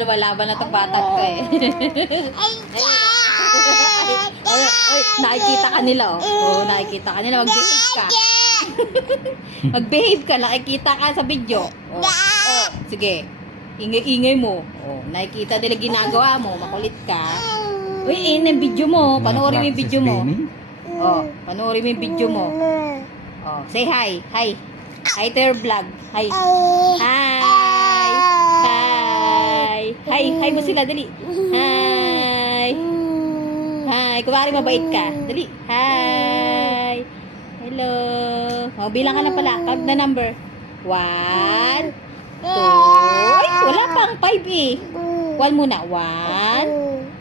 Lumalaban na itong batang ko eh. Ay, nakikita ka nila oh. Oo, nakikita ka nila. Mag-behave ka. Mag-behave ka. Nakikita ka sa video. Oh, sige. Ingay-ingay mo. Oh, nakikita nila ginagawa mo. Makulit ka. Uy, yung video mo. Panoorin mo yung video mo. Oh, panoorin mo yung video mo. Oh, say hi. Hi. Hi to your vlog. Hi. Hi. Hi. Hi. Hi mo sila. Dali. Hi. Hi. Kumari mabait ka. Dali. Hi. Hello. Oh, bilang ka na pala. Count na number. 1, 2. Ay, wala pang 5 eh. 1 muna. 1,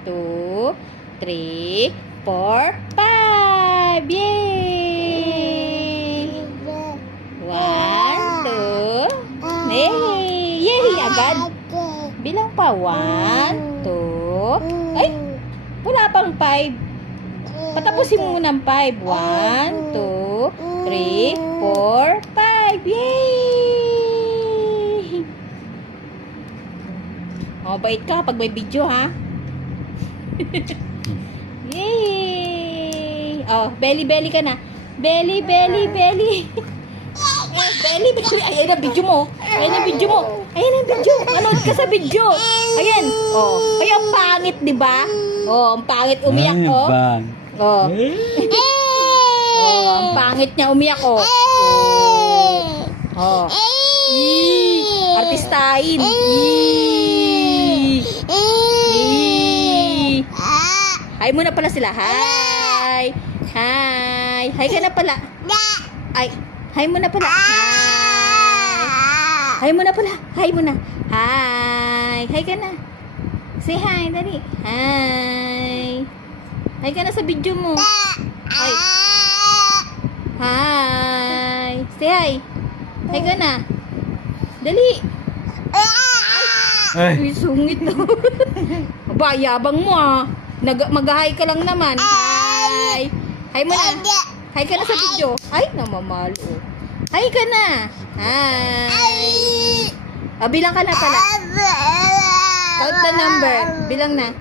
2, 3, 4, 5. Yay! 1, 2. Yay! Agad. Bilang pa. 1, 2. Ay, wala pang 5. Patapusin mo muna ang 5. 1, 2, 3, 4, 5. Yay! Oh, bait ka pag may video, ha? Yay! Oh, belly ka na. Belly. Belly. Belly. Ayan ang video mo. Ayan ang video. Manood ka sa video. Ayan. Oh, ay ang pangit, 'di ba? Oh, ang pangit umiyak oh. Oh. Oh, ang pangit niya umiyak oh. Oh. Artistahin. Hi muna pala sila. Hi. Hi ka na pala. Ay, hi muna pala. Hi muna pala. Hi muna. Hi ka na. Say hi, dali. Hi. Hi ka na sa video mo. Hi. Hi. Say hi. Hi ka na. Dali. Ay, sungit no. Aba, yabang mo ah. Mag-hi ka lang naman. Hi. Hi mo na. Hi ka na sa video. Ay, namamalo. Hi ka na. Hi. Bilang ka na pala. Count the number. Bilang na.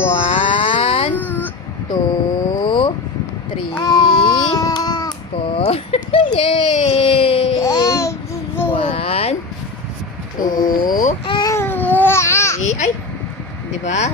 1, 2, 3, 4. Yay! 1, 2, 3. Ay, di ba?